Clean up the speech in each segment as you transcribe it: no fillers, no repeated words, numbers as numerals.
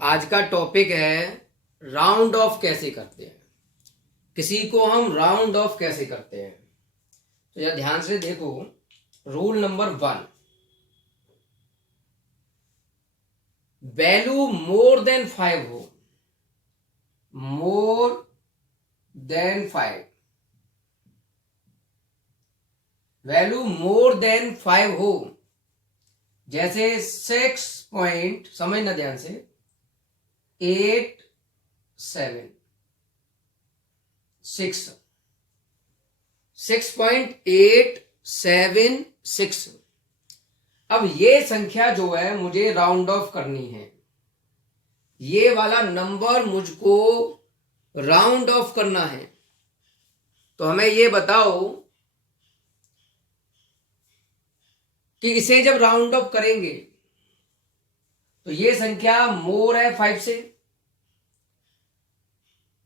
आज का टॉपिक है राउंड ऑफ कैसे करते हैं। किसी को हम राउंड ऑफ कैसे करते हैं, तो यार ध्यान से देखो। Rule number 1, value more than 5 हो, more than 5, value more than 5 हो, जैसे 6 पॉइंट, समझना ध्यान से, 8 7 6 6.876। अब ये संख्या जो है मुझे राउंड ऑफ करनी है, ये वाला नंबर मुझको राउंड ऑफ करना है। तो हमें ये बताओ कि इसे जब राउंड ऑफ करेंगे तो ये संख्या मोर है 5 से,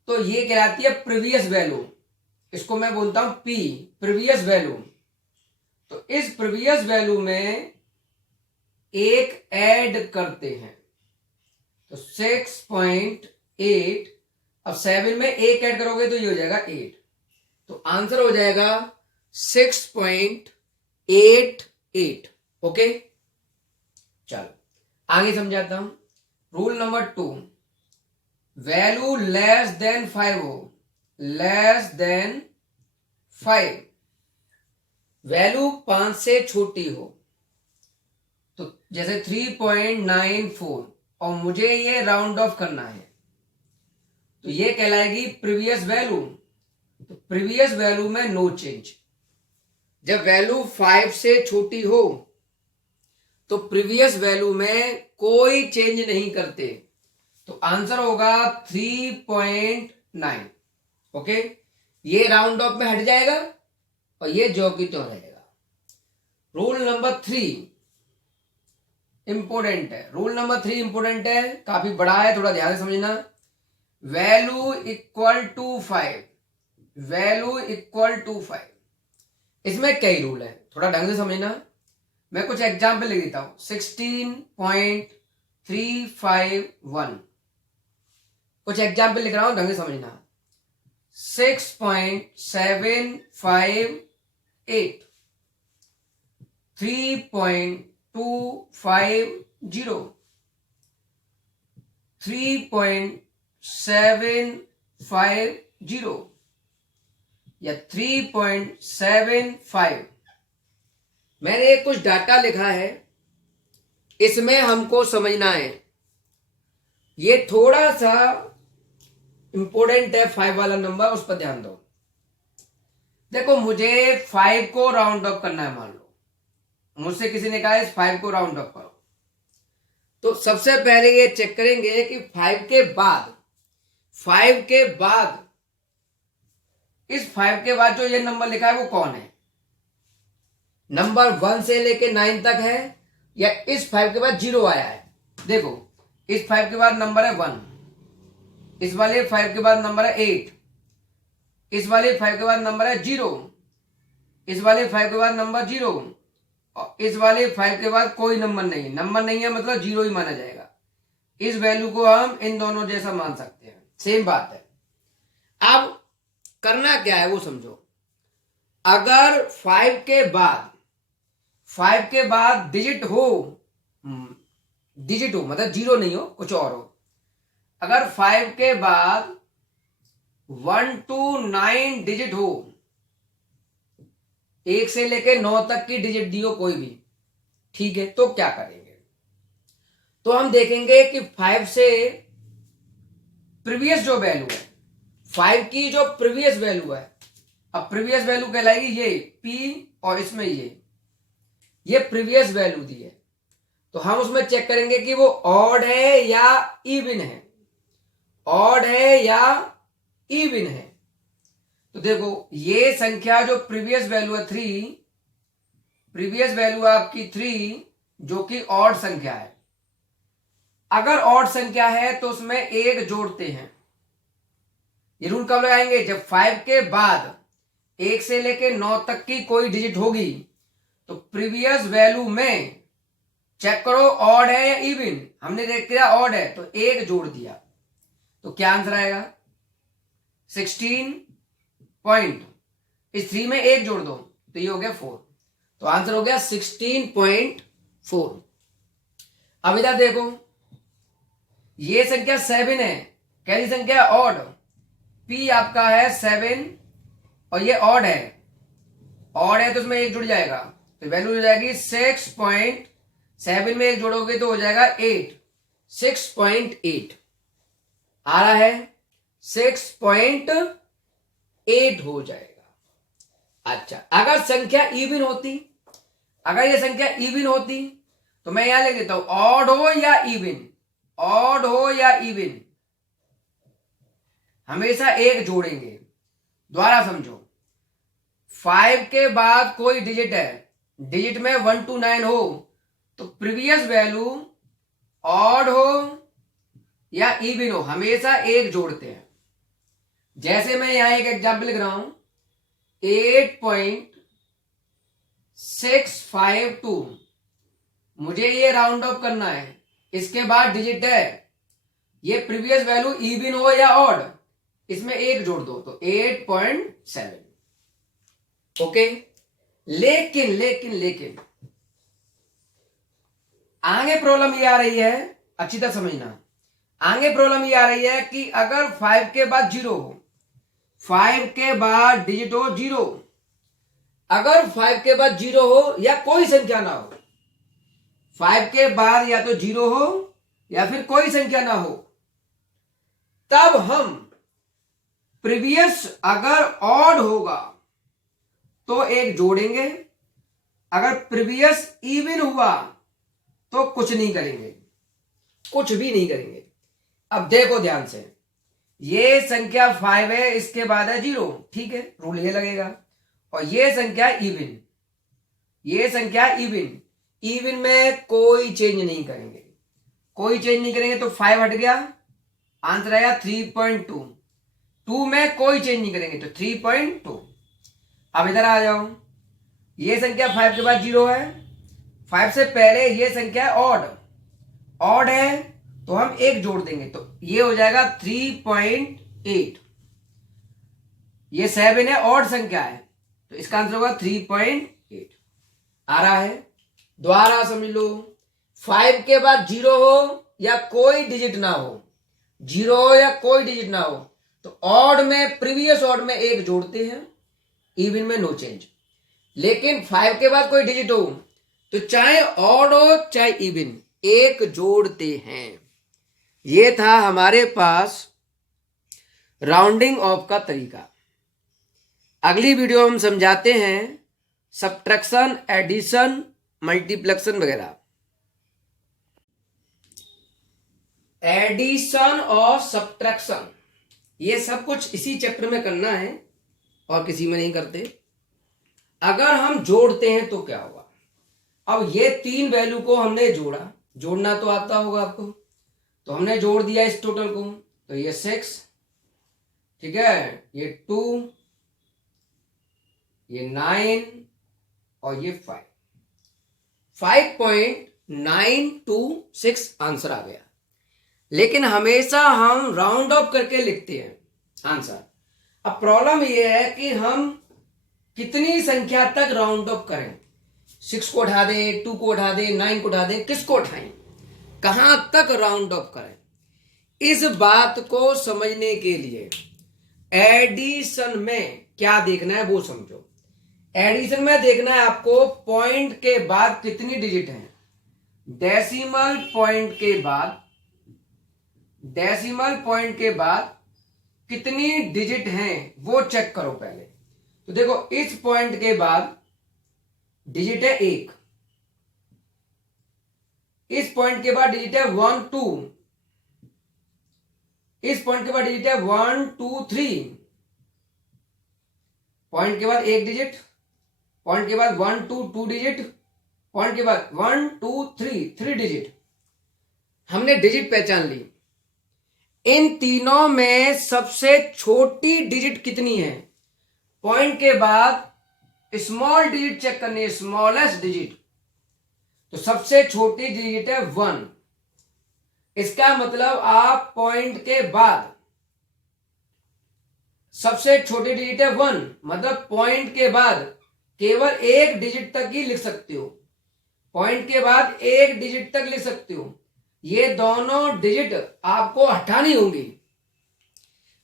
तो ये कहलाती है प्रीवियस वैल्यू। इसको मैं बोलता हूं P, प्रीवियस वैल्यू। तो इस प्रीवियस वैल्यू में एक ऐड करते हैं, तो 6.8। अब 7 में एक ऐड करोगे तो ये हो जाएगा 8, तो आंसर हो जाएगा 6.88। ओके, चलो आगे समझाता हूं। Rule number 2, value less than 5 हो, लेस देन 5, वैल्यू 5 से छोटी हो, तो जैसे 3.94, और मुझे ये राउंड ऑफ करना है, तो ये कहलाएगी प्रीवियस वैल्यू। तो प्रीवियस वैल्यू में नो चेंज। जब वैल्यू 5 से छोटी हो तो प्रीवियस वैल्यू में कोई चेंज नहीं करते, तो आंसर होगा 3.9। ओके, ये राउंड ऑफ में हट जाएगा और ये जो की तो रहेगा। रूल नंबर 3 इंपोर्टेंट है, रूल नंबर 3 इंपोर्टेंट है, काफी बड़ा है, थोड़ा ध्यान से समझना। Value equal to 5, value equal to 5, इसमें कई रूल है, थोड़ा ढंग से समझना। मैं कुछ एग्जाम्पल लिख देता हूं। 16.351, कुछ एग्जाम्पल लिख रहा हूं, ढंग से समझना। 6.758, 3.250, 3.750 या 3.75। मैंने कुछ डाटा लिखा है, इसमें हमको समझना है। ये थोड़ा सा इंपॉर्टेंट है, 5 वाला नंबर, उस पर ध्यान दो। देखो, मुझे 5 को राउंड ऑफ करना है। मान लो मुझसे किसी ने कहा इस 5 को राउंड ऑफ करो, तो सबसे पहले ये चेक करेंगे कि 5 के बाद, 5 के बाद, इस 5 के बाद जो ये नंबर लिखा है वो कौन है। नंबर 1 से लेके 9 तक है, या इस 5 के बाद 0 आया है। देखो, इस 5 के बाद नंबर है 1, इस वाले 5 के बाद नंबर है 8, इस वाले 5 के बाद नंबर है 0, इस वाले 5 के बाद नंबर 0, और इस वाले 5 के बाद कोई नंबर नहीं है। नंबर नहीं है मतलब 0 ही माना जाएगा। इस वैल्यू को हम इन दोनों जैसा मान सकते हैं, सेम बात है। अब करना क्या है वो समझो। अगर 5 के बाद डिजिट हो, मतलब 0 नहीं हो, कुछ और हो। अगर 5 के बाद 1 to 9 डिजिट हो, 1 से लेके 9 तक की डिजिट दी हो कोई भी, ठीक है, तो क्या करेंगे। तो हम देखेंगे कि 5 से प्रीवियस जो वैल्यू है, 5 की जो प्रीवियस वैल्यू है, अब प्रीवियस वैल्यू कहलाएगी ये P, और इसमें ये प्रीवियस वैल्यू दी है। तो हम उसमें चेक करेंगे कि वो ऑड है या इवन है, ऑड है या इवन है। तो देखो, ये संख्या जो प्रीवियस वैल्यू है 3, प्रीवियस वैल्यू आपकी 3, जो कि ऑड संख्या है। अगर ऑड संख्या है तो उसमें एक जोड़ते हैं। ये रूल कब लगाएंगे, जब 5 के बाद 1 से लेके 9 तक की कोई डिजिट होगी, तो प्रीवियस वैल्यू में चेक करो ऑड है या इवन। हमने देख किया ऑड है तो एक जोड़ दिया, तो क्या आंसर आएगा 16 पॉइंट, इस 3 में एक जोड़ दो तो ये हो गया 4, तो आंसर हो गया 16.4। अब इधर देखो, ये संख्या 7 है, कैसी संख्या ऑड, पी आपका है 7 और ये ऑड है तो उसमें एक जुड़ जाएगा तो वैल्यू हो जाएगी 6.7 में एक जोड़ोगे तो हो जाएगा 8, 6.8 आ रहा है, 6.8 हो जाएगा। अच्छा, अगर संख्या इवन होती, अगर ये संख्या इवन होती तो मैं यहां लिख देता हूं ऑड हो या इवन, ऑड हो या इवन हमेशा एक जोड़ेंगे। दोबारा समझो, 5 के बाद कोई डिजिट है, डिजिट में 1 to 9 हो तो प्रीवियस वैल्यू ऑड हो या इवन हो हमेशा एक जोड़ते हैं। जैसे मैं यहां एक एग्जाम्पल लिख रहा हूं 8.652, मुझे ये राउंड ऑफ करना है, इसके बाद डिजिट है, ये प्रीवियस वैल्यू इवन हो या ऑड इसमें एक जोड़ दो तो 8.7। ओके, लेकिन लेकिन लेकिन आगे प्रॉब्लम ये आ रही है, अच्छी तरह समझना, आगे प्रॉब्लम ये आ रही है कि अगर 5 के बाद 0 हो, 5 के बाद डिजिट हो 0, अगर 5 के बाद 0 हो या कोई संख्या ना हो, 5 के बाद या तो 0 हो या फिर कोई संख्या ना हो, तब हम प्रीवियस अगर ऑड होगा तो एक जोड़ेंगे, अगर प्रीवियस इवन हुआ तो कुछ नहीं करेंगे, कुछ भी नहीं करेंगे। अब देखो ध्यान से, ये संख्या 5 है, इसके बाद है 0, ठीक है, रूल ये लगेगा, और ये संख्या इवन, ये संख्या इवन, इवन में कोई चेंज नहीं करेंगे, कोई चेंज नहीं करेंगे तो 5 हट गया, आंसर आया 3.2, 2 में कोई चेंज नहीं करेंगे तो 3.2। अब इधर आ जाओ, ये संख्या 5 के बाद 0 है, 5 से पहले ये संख्या ऑड, ऑड है तो हम एक जोड़ देंगे तो ये हो जाएगा 3.8, ये 7 है, ऑड संख्या है तो इसका आंसर होगा 3.8। आ रहा है, दोबारा समझ लो, 5 के बाद 0 हो या कोई डिजिट ना हो, 0 हो या कोई डिजिट ना हो तो ऑड में, प्रीवियस ऑड में एक जोड़ते हैं, इवन में नो चेंज। लेकिन 5 के बाद कोई डिजिट हो तो चाहे ऑड हो चाहे इवन एक जोड़ते हैं। ये था हमारे पास राउंडिंग ऑफ का तरीका। अगली वीडियो हम समझाते हैं सब्ट्रैक्शन, एडिशन, मल्टीप्लिकेशन वगैरह। एडिशन और सब्ट्रैक्शन ये सब कुछ इसी चैप्टर में करना है और किसी में नहीं करते। अगर हम जोड़ते हैं तो क्या होगा, अब ये 3 वैल्यू को हमने जोड़ा, जोड़ना तो आता होगा आपको, तो हमने जोड़ दिया इस टोटल को, तो ये 6, ठीक है, ये 2, ये 9 और ये 5, 5.926 आंसर आ गया। लेकिन हमेशा हम राउंड ऑफ करके लिखते हैं आंसर। अब प्रॉब्लम ये है कि हम कितनी संख्या तक राउंड ऑफ करें, 6 को उठा दें, 2 को उठा दें, 9 को उठा दें, किसको उठाएं, कहां तक राउंड ऑफ करें। इस बात को समझने के लिए एडिशन में क्या देखना है वो समझो। एडिशन में देखना है आपको पॉइंट के बाद कितनी डिजिट हैं, डेसिमल पॉइंट के बाद, डेसिमल पॉइंट के बाद कितनी डिजिट हैं वो चेक करो पहले। तो देखो इस पॉइंट के बाद डिजिट है 1, इस पॉइंट के बाद डिजिट है 1 2, इस पॉइंट के बाद डिजिट है 1 2 3, पॉइंट के बाद एक डिजिट, पॉइंट के बाद 1 2 2 डिजिट, पॉइंट के बाद 1 2 3 डिजिट। हमने डिजिट पहचान ली। इन तीनों में सबसे छोटी डिजिट कितनी है, पॉइंट के बाद स्मॉल डिजिट चेक करनी है, स्मॉलेस्ट डिजिट। तो सबसे छोटी डिजिट है 1। इसका मतलब आप पॉइंट के बाद सबसे छोटी डिजिट है 1, मतलब पॉइंट के बाद केवल एक डिजिट तक ही लिख सकते हो। पॉइंट के बाद एक डिजिट तक लिख सकते हो। ये दोनों डिजिट आपको हटानी होंगी,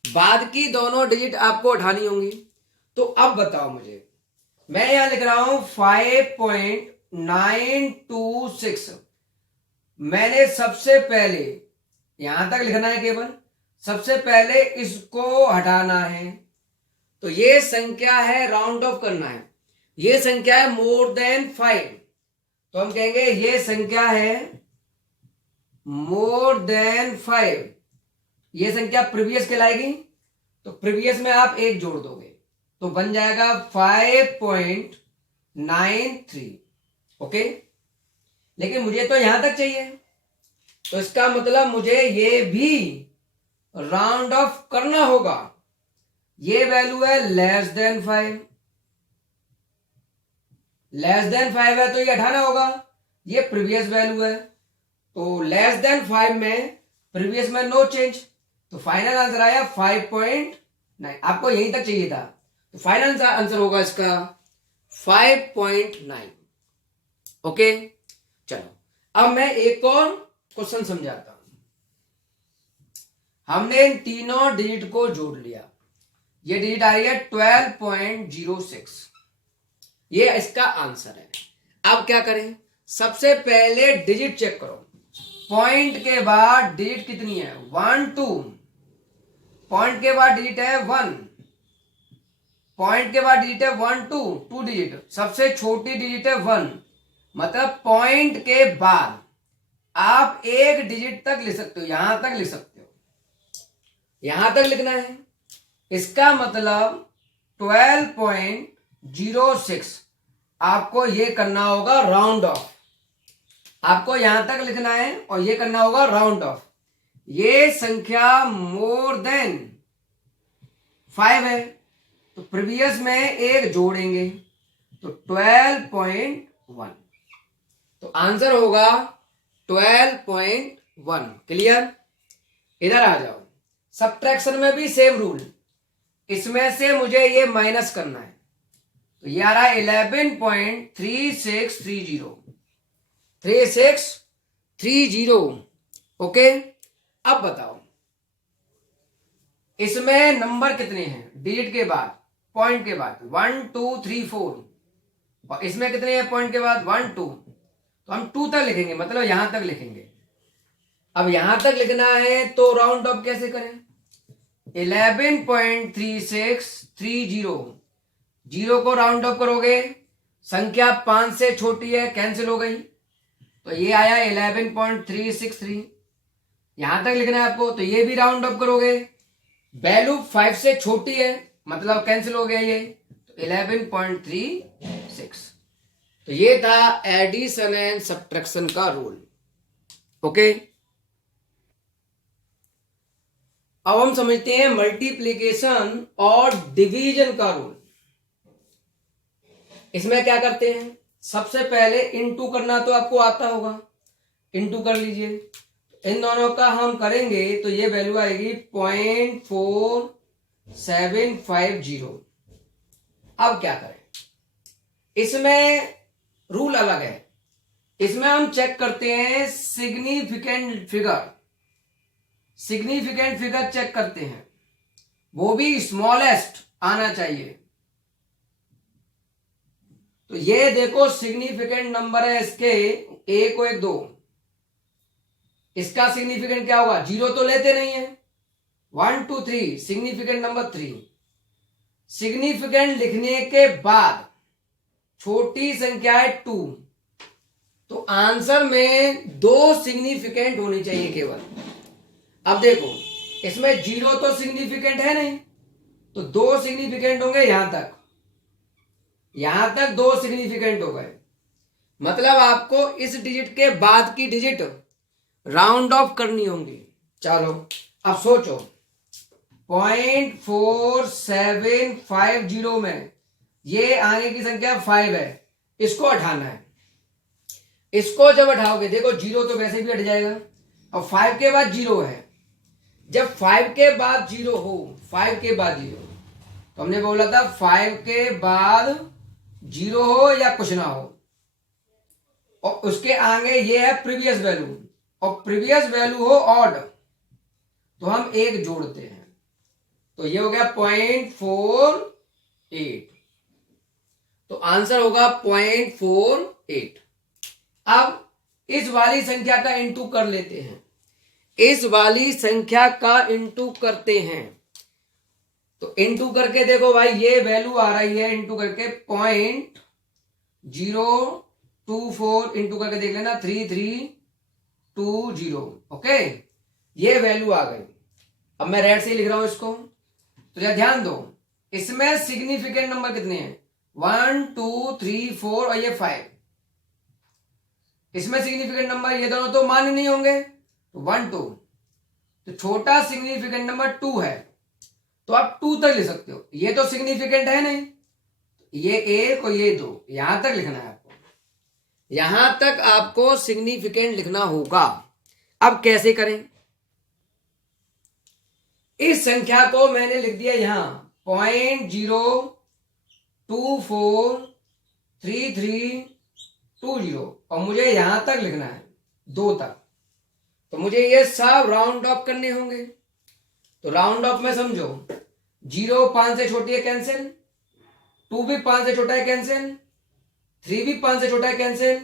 बाद की दोनों डिजिट आपको हटानी होंगी। तो अब बताओ मुझे, मैं यहां लिख रहा हूं 5.926। मैंने सबसे पहले यहां तक लिखना है, केवल सबसे पहले इसको हटाना है। तो ये संख्या है, राउंड ऑफ करना है। ये संख्या है मोर देन 5, तो हम कहेंगे ये संख्या है मोर देन 5। ये संख्या प्रीवियस कहलाएगी, तो प्रीवियस में आप एक जोड़ दोगे तो बन जाएगा 5.93। ओके, लेकिन मुझे तो यहां तक चाहिए, तो इसका मतलब मुझे ये भी राउंड ऑफ करना होगा। ये वैल्यू है लेस देन 5, लेस देन 5 है तो ये हटाना होगा। ये प्रीवियस वैल्यू है, तो लेस देन 5 में प्रीवियस में नो चेंज, तो फाइनल आंसर आया 5.9। आपको यहीं तक चाहिए था, तो फाइनल आंसर होगा इसका 5.9। ओके, चलो अब मैं एक और क्वेश्चन समझाता हूं। हमने इन तीनों डिजिट को जोड़ लिया, ये डिजिट आ रही है 12.06, ये इसका आंसर है। अब क्या करें, सबसे पहले डिजिट चेक करो। पॉइंट के बाद डिजिट कितनी है, 1 2। पॉइंट के बाद डिजिट है 1, पॉइंट के बाद डिजिट है 1 2, 2 डिजिट। सबसे छोटी डिजिट है 1, मतलब पॉइंट के बाद आप एक डिजिट तक लिख सकते हो, यहां तक लिख सकते हो, यहां तक लिखना है। इसका मतलब 12.06 आपको ये करना होगा राउंड ऑफ। आपको यहां तक लिखना है और ये करना होगा राउंड ऑफ। ये संख्या मोर देन 5 है, तो प्रीवियस में एक जोड़ेंगे तो 12.1, तो आंसर होगा 12.1। क्लियर? इधर आ जाओ, सबट्रैक्शन में भी सेम रूल। इसमें से मुझे ये माइनस करना है, तो ये आ रहा है 11.3630, 3630। ओके, अब बताओ इसमें नंबर कितने हैं डिजिट के बाद, पॉइंट के बाद 1 2 3 4, और इसमें कितने हैं पॉइंट के बाद 1 2, तो हम 2 तक लिखेंगे, मतलब यहां तक लिखेंगे। अब यहां तक लिखना है तो राउंड ऑफ कैसे करें, 11.3630, 0 को राउंड ऑफ करोगे, संख्या 5 से छोटी है, कैंसिल हो गई, तो ये आया 11.363। यहां तक लिखना है आपको, तो ये भी राउंड ऑफ करोगे, वैल्यू 5 से छोटी है, मतलब कैंसिल हो गया ये, तो 11.36। तो ये था एडिशन एंड सब्ट्रैक्शन का रूल। ओके, अब हम समझते हैं मल्टीप्लिकेशन और डिवीजन का रूल। इसमें क्या करते हैं, सबसे पहले इनटू करना तो आपको आता होगा, इनटू कर लीजिए। इन दोनों का हम करेंगे तो ये वैल्यू आएगी 0.4750। अब क्या करें, इसमें रूल अलग है। इसमें हम चेक करते हैं significant figure, significant figure check करते हैं, वो भी स्मॉलेस्ट आना चाहिए। तो ये देखो सिग्निफिकेंट नंबर है इसके 1 1 2, इसका सिग्निफिकेंट क्या होगा, 0 तो लेते नहीं है, 1 2 3 सिग्निफिकेंट नंबर 3। सिग्निफिकेंट लिखने के बाद छोटी संख्या है 2, तो आंसर में 2 सिग्निफिकेंट होनी चाहिए केवल। अब देखो इसमें 0 तो सिग्निफिकेंट है नहीं, तो 2 सिग्निफिकेंट होंगे, यहां तक 2 सिग्निफिकेंट हो गए, मतलब आपको इस डिजिट के बाद की डिजिट राउंड ऑफ करनी होंगी। चलो अब सोचो, 0.4750 में ये आगे की संख्या 5 है, इसको हटाना है। इसको जब हटाओगे, देखो 0 तो वैसे भी हट जाएगा, और 5 के बाद 0 है। जब 5 के बाद 0 हो, 5 के बाद 0, तो हमने बोला था 5 के बाद 0 हो या कुछ ना हो, और उसके आगे ये है प्रीवियस वैल्यू, और प्रीवियस वैल्यू हो ऑड, तो हम एक जोड़ते हैं, तो ये हो गया 0.48, तो आंसर होगा 0.48। अब इस वाली संख्या का इंटू कर लेते हैं, इस वाली संख्या का इंटू करते हैं, तो इंटू करके देखो भाई ये वैल्यू आ रही है, इंटू करके 0.024 इंटू करके देख लेना 3320। ओके, ये वैल्यू आ गई। अब मैं रेड से ही लिख रहा हूं इसको, तो जरा ध्यान दो, इसमें सिग्निफिकेंट नंबर कितने हैं, 1 2 3 4 और ये 5। इसमें सिग्निफिकेंट नंबर ये दोनों तो मान्य नहीं होंगे, तो 1 2, तो छोटा सिग्निफिकेंट नंबर 2 है, तो आप 2 तक लिख सकते हो, ये तो सिग्निफिकेंट है नहीं, ये 1 और ये 2, यहां तक लिखना है आपको, यहां तक आपको सिग्निफिकेंट लिखना होगा। अब कैसे करें, इस संख्या को मैंने लिख दिया यहां 0.0243320, और मुझे यहां तक लिखना है 2 तक, तो मुझे ये सब राउंड ऑफ करने होंगे। तो राउंड ऑफ में समझो, 0 5 से छोटी है कैंसिल, 2 भी 5 से छोटा है कैंसिल, 3 भी 5 से छोटा है कैंसिल,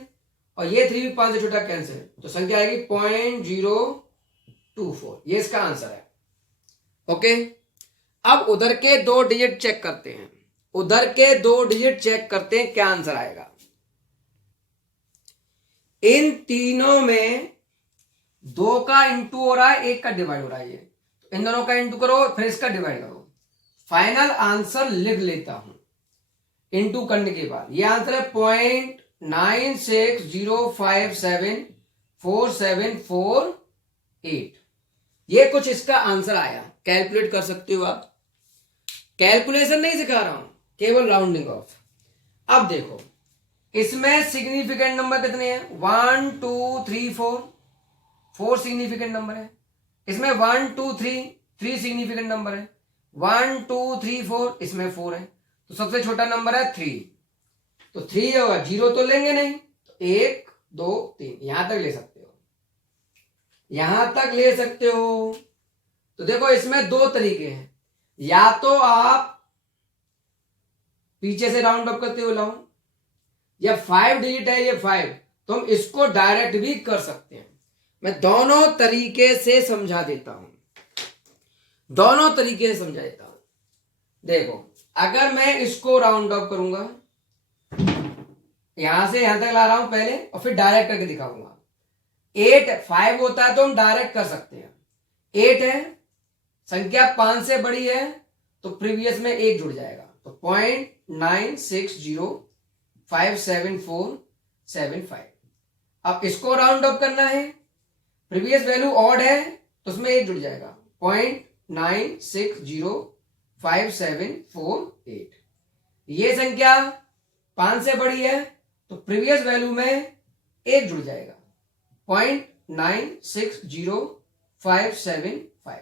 और ये 3 भी 5 से छोटा कैंसिल, तो संख्या आएगी 0.024, ये इसका आंसर है। ओके, अब उधर के 2 डिजिट चेक करते हैं, उधर के 2 डिजिट चेक करते हैं क्या आंसर आएगा। इन तीनों में 2 का इंटू हो रहा है, 1 का डिवाइड हो रहा है, ये इन दोनों का इंटू करो फिर इसका डिवाइड करो, फाइनल आंसर लिख लेता हूं इंटू करने के बाद। ये आंसर है 0.9605747448, ये कुछ इसका आंसर आया। कैलकुलेट कर सकते हो आप, कैलकुलेशन नहीं सिखा रहा हूं, केवल राउंडिंग ऑफ। अब देखो इसमें सिग्निफिकेंट नंबर कितने हैं, 1 2 3 4, 4 सिग्निफिकेंट नंबर है। इसमें 1 2 3 3 सिग्निफिकेंट नंबर है, 1 2 3 4, इसमें 4 है, तो सबसे छोटा नंबर है 3, तो 3 होगा, 0 तो लेंगे नहीं, तो 1 2 3 यहां तक ले सकते हो, यहां तक ले सकते हो। तो देखो इसमें 2 तरीके हैं, या तो आप पीछे से राउंड अप करते हुए लाओ, या 5 डिजिट है ये 5, तो हम इसको डायरेक्ट भी कर सकते हैं। मैं दोनों तरीके से समझा देता हूं, दोनों तरीके से समझा देता हूं। देखो अगर मैं इसको राउंड ऑफ करूंगा, यहां से यहां तक ला रहा हूं पहले, और फिर डायरेक्ट करके दिखाऊंगा। 8 5 होता है तो हम डायरेक्ट कर सकते हैं, 8 है, संख्या 5 से बड़ी है, तो प्रीवियस में 1 जुड़ जाएगा, तो 0.96057475। अब इसको राउंड ऑफ करना है, प्रीवियस वैल्यू ऑड है तो उसमें 1 जुड़ जाएगा, 0.96057448। ये संख्या 5 से बड़ी है तो प्रीवियस वैल्यू में 1 जुड़ जाएगा, 0.960575।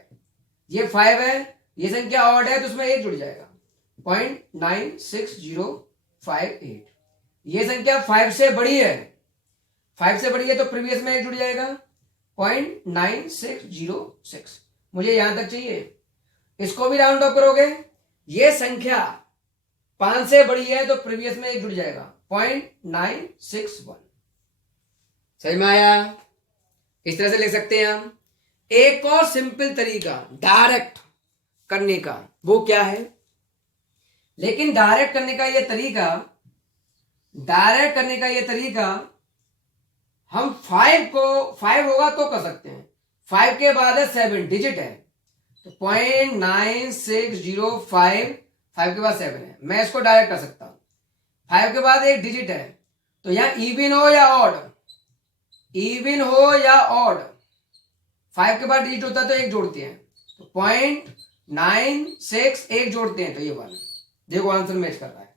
ये 5 है, ये संख्या ऑड है तो उसमें 1 जुड़ जाएगा, 0.960548। ये संख्या 5 से बड़ी है, 5 से बड़ी है तो प्रीवियस में 1 जुड़ जाएगा, 0.9606। मुझे यहां तक चाहिए, इसको भी राउंड ऑफ करोगे, ये संख्या 5 से बड़ी है तो प्रीवियस में 1 जुड़ जाएगा, 0.961। समझ में आया? इस तरह से लिख सकते हैं हम। एक और सिंपल तरीका डायरेक्ट करने का, वो क्या है, लेकिन डायरेक्ट करने का ये तरीका हम 5 होगा तो कर सकते हैं, 5 के बाद है 7 डिजिट है, तो 0.9605, 5 के बाद 7 है, मैं इसको डायरेक्ट कर सकता हूं। 5 के बाद 1 डिजिट है, तो यहां इवन हो या ऑड, 5 के बाद डिजिट होता है तो 1 जोड़ते हैं, तो 0.96 1 जोड़ते हैं तो ये 1। देखो आंसर मैच कर रहा है,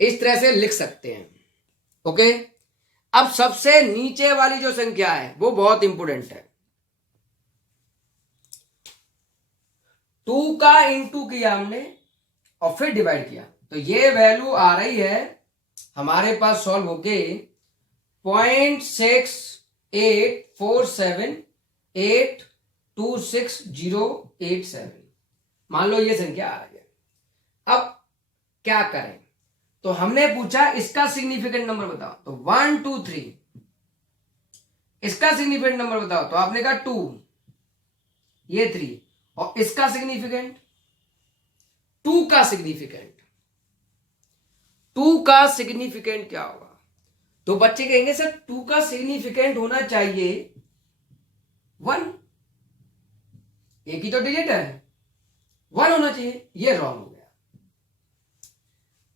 इस तरह से लिख सकते हैं। ओके, अब सबसे नीचे वाली जो संख्या है वो बहुत इंपोर्टेंट है। 2 का इंटू किया हमने और फिर डिवाइड किया, तो ये वैल्यू आ रही है हमारे पास सॉल्व होके 0.6847826087। मान लो ये संख्या आ रही है। अब क्या करें, तो हमने पूछा इसका सिग्निफिकेंट नंबर बताओ, तो 1 2 3। इसका सिग्निफिकेंट नंबर बताओ, तो आपने कहा 2, ये 3, और इसका सिग्निफिकेंट 2 का सिग्निफिकेंट 2 का सिग्निफिकेंट क्या होगा? तो बच्चे कहेंगे सर 2 का सिग्निफिकेंट होना चाहिए 1, एक ही तो डिजिट है, 1 होना चाहिए। ये रॉन्ग हो गया।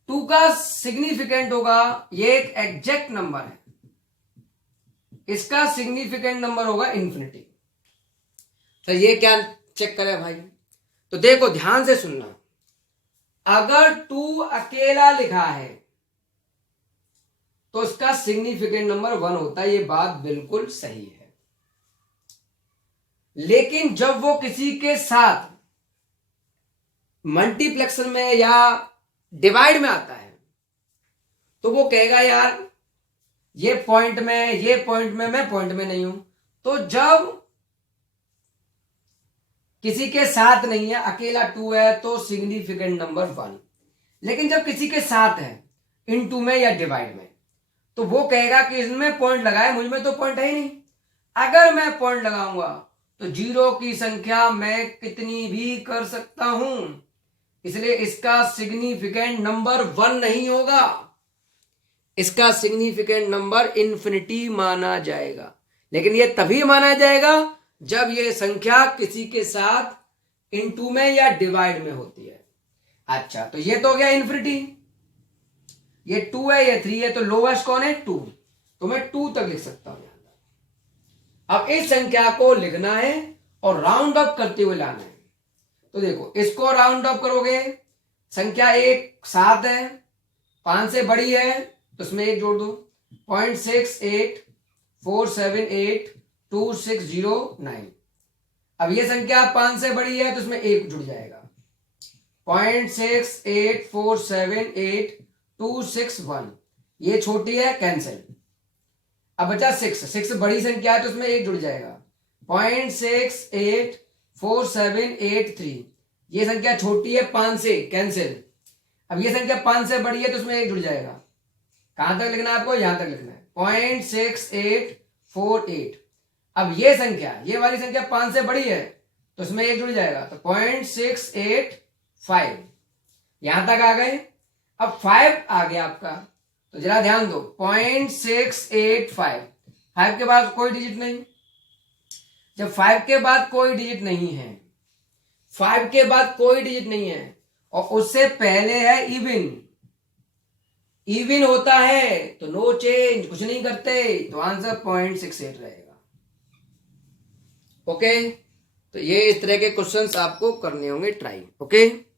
2 का सिग्निफिकेंट होगा, ये एक एग्जैक्ट नंबर है, इसका सिग्निफिकेंट नंबर होगा इन्फिनिटी। तो ये क्या चेक करें भाई, तो देखो ध्यान से सुनना, अगर 2 अकेला लिखा है तो उसका सिग्निफिकेंट नंबर 1 होता है, ये बात बिल्कुल सही है। लेकिन जब वो किसी के साथ मल्टीप्लेक्शन में या डिवाइड में आता है तो वो कहेगा यार ये पॉइंट में, ये पॉइंट में, मैं पॉइंट में नहीं हूं। तो जब किसी के साथ नहीं है, अकेला 2 है, तो सिग्निफिकेंट नंबर 1। लेकिन जब किसी के साथ है इनटू में या डिवाइड में, तो वो कहेगा कि इसमें पॉइंट लगाए, मुझ में तो पॉइंट है ही नहीं। अगर मैं पॉइंट लगाऊंगा तो 0 की संख्या मैं कितनी भी कर सकता हूं, इसलिए इसका सिग्निफिकेंट नंबर 1 नहीं होगा, इसका सिग्निफिकेंट नंबर इन्फिनिटी माना जाएगा। लेकिन यह तभी माना जाएगा जब यह संख्या किसी के साथ इनटू में या डिवाइड में होती है। अच्छा, तो ये तो हो गया इन्फिनिटी, ये 2 है, ये 3 है, तो लोवेस्ट कौन है? 2, तो मैं 2 तक लिख सकता हूं। अब इस संख्या को लिखना है और राउंड अप करते हुए लाना है। तो देखो इसको राउंड अप करोगे, संख्या 1 7 है, 5 से बड़ी है तो उसमें 1 जोड़ दो, 0.68478260 अब ये संख्या 5 से बड़ी है तो उसमें 1 जुड़ जाएगा, 0.68478261। ये छोटी है, कैंसिल। अब बचा 6 बड़ी संख्या है तो उसमें 1 जुड़ जाएगा, 0.684783। ये संख्या छोटी है 5 से, कैंसिल। अब ये संख्या 5 से बड़ी है तो उसमें 1 जुड़ जाएगा। कहां तक लिखना है आपको? यहां तक लिखना है, 0.6848। अब ये संख्या, ये वाली संख्या 5 से बड़ी है तो उसमें 1 जुड़ जाएगा, तो 0.685। यहां तक आ गए। अब 5 आ गया आपका, तो जरा ध्यान दो, 0.685। 5 के बाद कोई डिजिट नहीं। जब 5 के बाद कोई डिजिट नहीं है, 5 के बाद कोई डिजिट नहीं है और उससे पहले है इवन, इवन होता है तो नो चेंज, कुछ नहीं करते, तो आंसर 0.68 रहेगा। ओके, तो ये इस तरह के क्वेश्चंस आपको करने होंगे ट्राई। ओके।